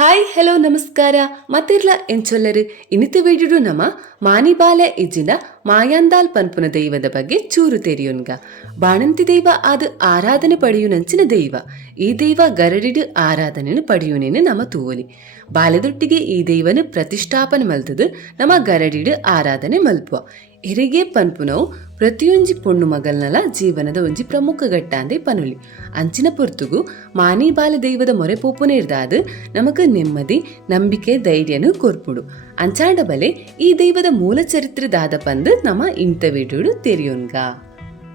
Hi hello ನಮಸ್ಕಾರ ಮತ್ತಿರ್ಲ ಎಂಚೊಲ್ಲರು ಇನ್ನಿತ video ನಮ್ಮ ಮಾನಿಬಾಲೆ ಇಜ್ಜಿನ ಮಾಯಾಂದಾಲ್ ಪನ್ಪುನ ದೈವದ ಬಗ್ಗೆ ಚೂರು ತೆರಿಯೋನ್ಗ. ಬಾಣಂತಿ ದೈವ ಆದ ಆರಾಧನೆ ಪಡೆಯುನಂಚಿನ ದೈವ. ಈ ದೈವ ಗರಡಿಡು ಆರಾಧನೆಯನ್ನು ಪಡೆಯುನೇನು ನಮ್ಮ ತೂವಲಿ. ಬಾಲೆದೊಟ್ಟಿಗೆ ಈ ದೈವನು ಪ್ರತಿಷ್ಠಾಪನೆ ಮಲ್ತದು ನಮ್ಮ ಗರಡಿಡು ಆರಾಧನೆ ಮಲ್ಪುವ. ಹೆರಿಗೆ ಪನ್ಪುನವು ಪ್ರತಿಯೊಂಜಿ ಪೊಣ್ಣು ಮಗಲ್ನಲ ಜೀವನದ ಒಂಜಿ ಪ್ರಮುಖ ಘಟ್ಟ ಅಂದೆ ಪನುಲಿ. ಅಂಚಿನ ಪೊರ್ತುಗು ಮಾನಿಬಾಲೆ ದೈವದ ಮೊರೆ ಪೋಪುನೇರ್ದಾದು ನಮಗ ನೆಮ್ಮದಿ ನಂಬಿಕೆ ಧೈರ್ಯನು ಕೊರ್ಪುಡು. ಅಂಚಾಂಡ ಬಲೆ ಈ ದೈವದ ಮೂಲ ಚರಿತ್ರೆದಾದ ಪಂದು ನಮ್ಮ ಇಂತ ವಿಡಿಯೋಡು ತೆರಿಯೋನ್ಗ.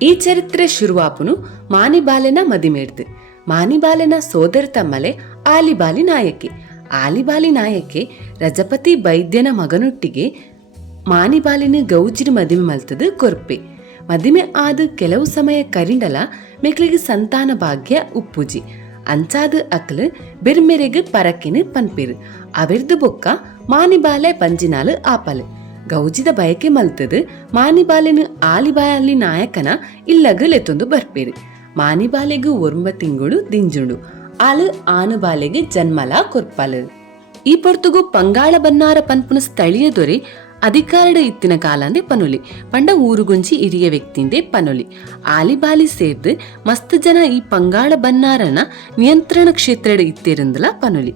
ಈ ಚರಿತ್ರೆ ಶುರುವಾಪುನು ಮಾನಿಬಾಲೆನ ಮದಿಮೇರ್ದು. ಮಾನಿಬಾಲೆನ ಸೋದರ ತಮ್ಮಲೆ ಆಲಿಬಾಲಿ ನಾಯಕೆ. ಆಲಿಬಾಲಿ ನಾಯಕೆ ರಜಪತಿ ವೈದ್ಯನ ಮಗನೊಟ್ಟಿಗೆ ಮಾನಿಬಾಲಿನ ಗೌಜಿನ ಮದಿಮೆ ಮಲ್ತದು ಕೊರ್ಪೆ. ಮದಿಮೆ ಆದ ಕೆಲವು ಸಮಯ ಕರಿಂಡಲ ಮೆಕ್ಲಿಗೆ ಸಂತಾನ ಭಾಗ್ಯ ಉಪ್ಪುಜಿ. ಅಂಚಾದ ಅಕ್ಲು ಬೆರ್ಮೆರೆಗೆ ಪರಕಿನ ಪನ್ಪಿರು. ಅವೆರ್ದು ಬೊಕ್ಕ ಮಾನಿಬಾಲೆ ಪಂಜಿನಾಲು ಆಪಲು. ಗೌಜಿದ ಬಯಕೆ ಮಲ್ತದು ಮಾನಿಬಾಲೆನ ಆಲಿಬಾಲಿ ನಾಯಕನ ಇಲ್ಲಗ ಲೆತ್ತೊಂದು ಬರ್ಪೇರು. ಮಾನಿಬಾಲೆಗು 9 ತಿಂಗಳು ದಿಂಜುಂಡು. ಆಲು ಆನುಬಾಲೆಗೆ ಜನ್ಮಲ ಕೊರ್ಪಲು. ಈ ಪೊರ್ತುಗು ಪಂಗಾಳ ಬನ್ನಾರ ಪನ್ಪುನ ಸ್ಥಳೀಯ ದೊರೆ ಅಧಿಕಾರಡ ಇತ್ತಿನ ಕಾಲಂದೆ ಪನುಲಿ. ಪಂಡ ಊರುಗುಂಜಿ ಹಿರಿಯ ವ್ಯಕ್ತಿಂದೆ ಪನುಲಿ. ಆಲಿಬಾಲಿ ಸೇರ್ದು ಮಸ್ತ್ ಜನ ಈ ಪಂಗಾಳ ಬನ್ನಾರನ ನಿಯಂತ್ರಣ ಕ್ಷೇತ್ರಡ ಇತ್ತೇರಿಂದಲ ಪನುಲಿ.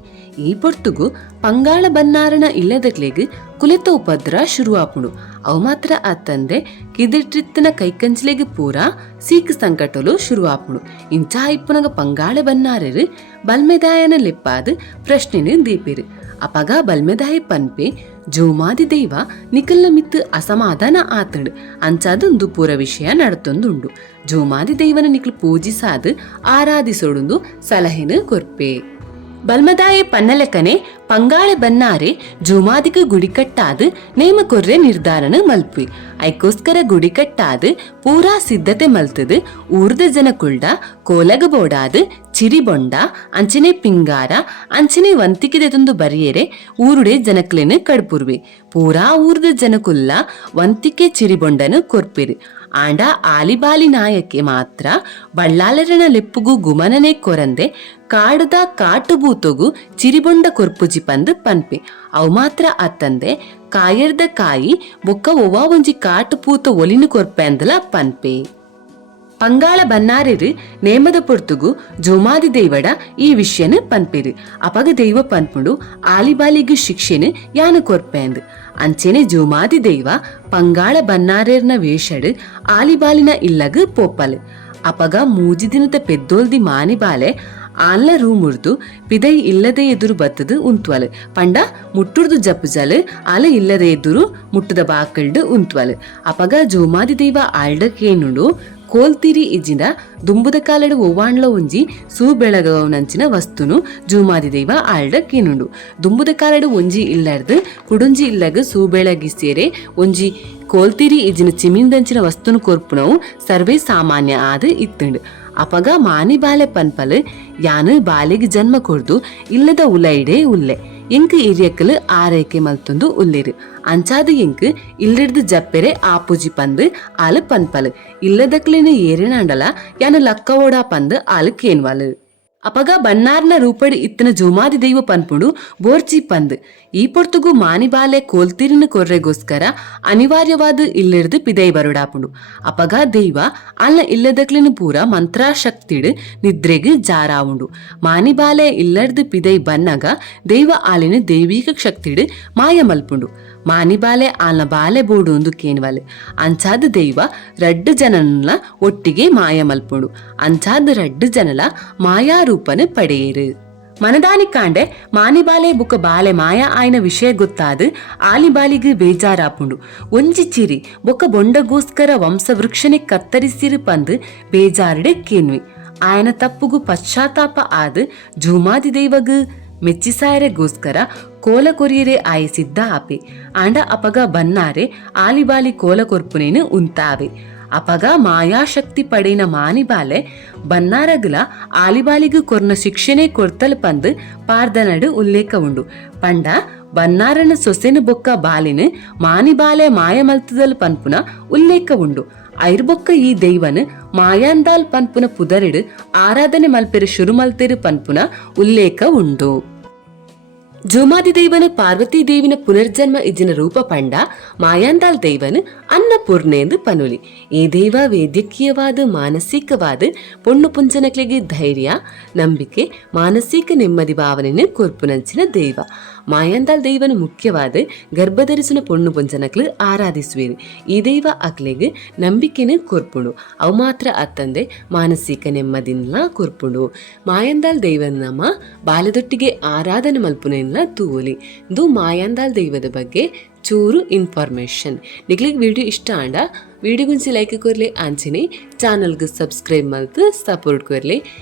ಈ ಪೊರ್ತುಗು ಪಂಗಾಳ ಬನ್ನಾರನ ಇಲ್ಲದಕ್ಲೆಗ್ ಕುಲೆತ ಉಪದ್ರ ಶುರುವಾಪುಡು. ಅವು ಮಾತ್ರ ಆತಂದೆ ಕಿದಿಟ್ರಿತ್ತಿನ ಕೈಕಂಚ್ಲೆಗ್ ಪೂರ ಸೀಕ್ ಸಂಕಟಲು ಶುರುವಾಪುಡು. ಇಂಚ ಇಪ್ಪುನಗ ಪಂಗಾಳ ಬನ್ನಾರರು ಬಲ್ಮೆದಾಯನ ಲೆಪ್ಪಾದು ಪ್ರಶ್ನೆನು ದೀಪಿರು. ಅಪಗ ಬಲ್ಮೆದಾಯ ಪನ್ಪೆ ಜೋಮಾದಿ ದೈವ ನಿಕಲ್ನ ಮಿತ್ತು ಅಸಮಾಧಾನ ಆತಡು. ಅಂಚಾದೊಂದು ಪೂರ ವಿಷಯ ನಡತೊಂದುಂಡು. ಜೋಮಾದಿ ದೈವನ ನಿಕ್ಲು ಪೂಜಿಸಾದು ಆರಾಧಿಸೋಡುಂದು ಸಲಹೆನು ಕೊರ್ಪೆ. ಬಲ್ಮದಾಯೆ ಪನ್ನಲೆಕನೆ ಪಂಗಾಳೆ ಬನ್ನಾರೆ ಜೋಮಾದಿಗ ಗುಡಿಕಟ್ಟಾದು ನೇಮ ಕೊರ್ರೆ ನಿರ್ಧಾರನ ಮಲ್ಪಿ. ಐಕೋಸ್ಕರ ಗುಡಿಕಟ್ಟಾದು ಪೂರಾ ಸಿದ್ಧತೆ ಮಲ್ತದು. ಊರ್ದ ಜನ ಕುಳ್ಳ ಕೋಲಗ ಬೋಡಾದು ಚಿರಿಬೊಂಡ ಅಂಚನೆ ಪಿಂಗಾರ ಅಂಚನೆ ವಂತಿಕಿದೆದೊಂದು ಬರಿಯರೆ ಊರುಡೆ ಜನಕ್ಲೆನು ಕಡ್ಪುರ್ವೆ. ಪೂರಾ ಊರ್ದ ಜನಕುಲ್ಲ ವಂತಿಕೆ ಚಿರಿಬೊಂಡನು ಕೊರ್ಪಿರು. ಆಂಡ ಆಲಿಬಾಲಿ ನಾಯಕ್ಕೆ ಮಾತ್ರ ಬಳ್ಳಾಲರನ ಲೆಪ್ಪುಗು ಗುಮನನೆ ಕೊರಂದೆ ಕಾಡುದ ಕಾಟುಬೂತೊಗು ಚಿರಿಬೊಂಡ ಕೊರ್ಪುಜಿ ಪಂದು ಪನ್ಪೆ. ಅವು ಮಾತ್ರ ಅತ್ತಂದೆ ಕಾಯರ್ದ ಕಾಯಿ ಬೊಕ್ಕ ಒವ್ವ ಒಂಜಿ ಕಾಟು ಪೂತ ಒಲಿನು ಕೊರ್ಪೆ ಅಂದಲ ಪನ್ಪೆ. ಪಂಗಾಳ ಬನ್ನಾರೆರು ನೇಮದ ಪೊರ್ತುಗು ಜೋಮಾದಿ ದೈವಡ ಈ ವಿಷಯನು ಪನ್ಪೆರು. ಅಪಗ ದೈವ ಪನ್ಪುಡು ಆಲಿಬಾಲಿಗು ಶಿಕ್ಷೆನು ಯಾನು ಕೊರ್ಪೆ ಅಂದು. ಅಂಚೆನೆ ಜೋಮಾದಿ ದೈವ ಪಂಗಾಳ ಬನ್ನಾರೇರ್ನ ವೇಷಡು ಆಲಿಬಾಲಿನ ಇಲ್ಲಗ ಪೋಪಲು. ಅಪಗ ಮೂಜಿ ದಿನದ ಪೆದ್ದೋಲ್ದಿ ಮಾನಿಬಾಲೆ ಆನ್ಲ ರೂಮುರ್ದು ಪಿದೈ ಇಲ್ಲದೆ ಎದುರು ಬತ್ತದು ಉಂತ್ವಲು. ಪಂಡ ಮುಟ್ಟುರ್ದು ಜಪ್ಪುಜಲು ಆಲ ಇಲ್ಲದೆ ಎದುರು ಮುಟ್ಟದ ಬಾಕಲ್ಡು ಉಂತ್ವಲು. ಅಪಗ ಜೋಮಾದಿ ದೈವ ಆಲ್ಡಕೇನುಡು ಕೋಲ್ತಿರಿ ಇಜ್ಜಿನ ದುಂಬುದ ಕಾಲಡು ಒವ್ವಾಂಡ್ಲ ಒಂಜಿ ಸೂ ಬೆಳಗವನಂಚಿನ ವಸ್ತುನು ಜೋಮಾದಿ ದೈವ ಆಲ್ಡ ಕೇನುಂಡು. ದುಂಬುದ ಕಾಲಡು ಒಂಜಿ ಇಲ್ಲರ್ದು ಕುಡುಂಜಿ ಇಲ್ಲಗ ಸೂ ಬೆಳಗಿಸೇರೆ ಒಂಜಿ ಕೋಲ್ತಿರಿ ಇಜ್ಜಿನ ಚಿಮಿಂದಂಚಿನ ವಸ್ತುನು ಕೊರ್ಪುನವು ಸರ್ವೇ ಸಾಮಾನ್ಯ ಆದ ಇತ್ತುಂಡು. ಅಪಗ ಮಾನಿಬಾಲೆ ಪನ್ಪಲು ಯಾನು ಬಾಲೆಗೆ ಜನ್ಮ ಕೊಡ್ದು ಇಲ್ಲದ ಉಲೈಡೆ ಉಲ್ಲೆ ಎಂಕ್ ಇರಿಯಕ್ಕಲು ಆರೈಕೆ ಮಲ್ತೊಂದು ಉಲ್ಲೆರು. ಅಂಚಾದ ಎಂಕ್ ಇಲ್ಲಿಡ್ದು ಜಪ್ಪೆರೆ ಆಪುಜಿ ಪಂದು ಆಲು ಪನ್ಪಲು. ಇಲ್ಲದಕ್ಲೇನು ಏರಿನಾಂಡಲ ಯಾನು ಲಕ್ಕ ಓಡ ಪಂದು ಆಲು ಕೇನ್ವಾಲು. ಅಪಗ ಬನ್ನಾರ್ನ ರೂಪಡಿ ಇತ್ತಿನ ಜೋಮಾದಿ ದೈವ ಪನ್ಪುಡು ಬೋರ್ಚಿ ಪಂದು. ಈ ಪೊರ್ತುಗು ಮಾನಿಬಾಲೆ ಕೋಲ್ತಿರಿನ ಕೊರ್ರೆಗೋಸ್ಕರ ಅನಿವಾರ್ಯವಾದ ಇಲ್ಲಿಡ್ದು ಪಿದೈ ಬರುಡಾಪುಡು. ಅಪಗ ದೈವ ಅಲ್ಲ ಇಲ್ಲದಕ್ಲಿನ ಪೂರ ಮಂತ್ರಾಶಕ್ತಿಡು ನಿದ್ರೆಗ್ ಜಾರಾವುಂಡು. ಮಾನಿಬಾಲೆ ಇಲ್ಲಡ್ದು ಪಿದೈ ಬನ್ನಗ ದೈವ ಆಲಿನ ದೈವಿಕ ಶಕ್ತಿಡು ಮಾಯ ಮಲ್ಪುಂಡು. ಮಾನಿಬಾಲೆ ಆಲ್ನ ಬಾಲೆ ಬೋಡು ಒಂದು ಕೇನ್ವಲು. ಅಂಚಾದ ದೈವ ರಡ್ಡು ಜನನ ಒಟ್ಟಿಗೆ ಮಾಯ ಮಲ್ಪುಂಡು. ಅಂಚಾದ ರಡ್ಡು ಜನಲ ಮಾಯಾ ರೂಪನು ಪಡೆಯರು. ಮನದಾನಿ ಕಾಂಡೆ ಮಾನಿಬಾಲೆ ಬುಕ್ಕ ಬಾಲೆ ಮಾಯ ಆಯ್ನ ವಿಷಯ ಗೊತ್ತಾದು ಆಲಿಬಾಲಿಗೆ ಬೇಜಾರಾಪುಂಡು. ಒಂಜಿ ಚಿರಿ ಬೊಕ್ಕ ಬೊಂಡಗೋಸ್ಕರ ವಂಶವೃಕ್ಷನೆ ಕತ್ತರಿಸಿರು ಪಂದು ಬೇಜಾರಡೆ ಕೇನ್ವಿ. ಆಯನ ತಪ್ಪುಗು ಪಶ್ಚಾತ್ತಾಪ ಆದು ಜೋಮಾದಿ ದೈವಗು ಮೆಚ್ಚಿಸಾಯರೆಗೋಸ್ಕರ ಕೋಲ ಕೊರಿಯರೆ ಆಯಸಿದ್ದ ಆಪೆ. ಆಂಡ ಅಪಗ ಬನ್ನಾರೆ ಆಲಿಬಾಲಿ ಕೋಲ ಕೊರ್ಪುನೇನು ಉಂತಾವೆ. ಅಪಗ ಮಾಯಾಶಕ್ತಿ ಪಡೆಯಿನ ಮಾನಿಬಾಲೆ ಬನ್ನಾರಗುಲ ಆಲಿಬಾಲಿಗು ಕೊರ್ನ ಶಿಕ್ಷಣೆ ಕೊರ್ತಲು ಪಂದು ಪಾರ್ದನಡು ಉಲ್ಲೇಖ ಉಂಡು. ಪಂಡ ಬನ್ನಾರನ ಸೊಸೆನು ಬೊಕ್ಕ ಬಾಲಿನ ಮಾನಿಬಾಲೆ ಮಾಯ ಮಲ್ತದಲು ಪನ್ಪುನ ಉಲ್ಲೇಖ ಉಂಡು. ಐರ್ಬೊಕ್ಕ ಈ ದೈವನು ಮಾಯಾಂದಾಲ್ ಪನ್ಪುನ ಪುದರಿಡು ಆರಾಧನೆ ಮಲ್ಪೆರು ಶುರು ಮಲ್ತೆರು ಪನ್ಪುನ ಉಲ್ಲೇಖ ಉಂಡು. ಜೋಮಾದಿ ದೈವನ ಪಾರ್ವತಿ ದೇವಿನ ಪುನರ್ಜನ್ಮ ಇಜ್ಜಿನ ರೂಪ ಪಂಡ ಮಾಯಾಂದಾಲ್ ದೈವನ್ ಅನ್ನಪೂರ್ಣೆಂದು ಪನುಲಿ. ಈ ದೈವ ವೈದ್ಯಕೀಯವಾದ ಮಾನಸಿಕವಾದ ಪೊಣ್ಣು ಪುಂಜನಕ್ಲೆಗೆ ಧೈರ್ಯ, ನಂಬಿಕೆ, ಮಾನಸಿಕ ನೆಮ್ಮದಿ ಭಾವನೆಯನ್ನು ಕೊರ್ಪುನಂಚಿನ ದೈವ. ಮಾಯಾಂದಾಲ್ ದೈವನು ಮುಖ್ಯವಾದ ಗರ್ಭಧರಿಸಿನ ಪೊಣ್ಣು ಪುಂಜನಕ್ಲು ಆರಾಧಿಸುವೇರು. ಈ ದೈವ ಅಕ್ಲೆಗೆ ನಂಬಿಕೆನ ಕೊರ್ಪುಂಡು, ಅವು ಮಾತ್ರ ಅತ್ತಂದೆ ಮಾನಸಿಕ ನೆಮ್ಮದಿನ ಕೊರ್ಪುಂಡು. ಮಾಯಾಂದಾಲ್ ದೈವನ ನಮ್ಮ ಬಾಲ್ಯದೊಟ್ಟಿಗೆ ಆರಾಧನೆ ಮಲ್ಪುನ ತೂವಲಿ. ಇದು ಮಾಯಾಂದಾಲ್ ದೈವದ ಬಗ್ಗೆ ಚೂರು ಇನ್ಫಾರ್ಮೇಶನ್. ನಿಕ್ಲಿಗೆ ವಿಡಿಯೋ ಇಷ್ಟ ಆಂಡ ವಿಡಿಯೋ ಗುಂಚಿ ಲೈಕ್ ಕೊರ್ಲಿ, ಆಂಚಿನಿ ಚಾನಲ್ಗೆ ಸಬ್ಸ್ಕ್ರೈಬ್ ಮಲ್ತು ಸಪೋರ್ಟ್ ಕೊರ್ಲಿ.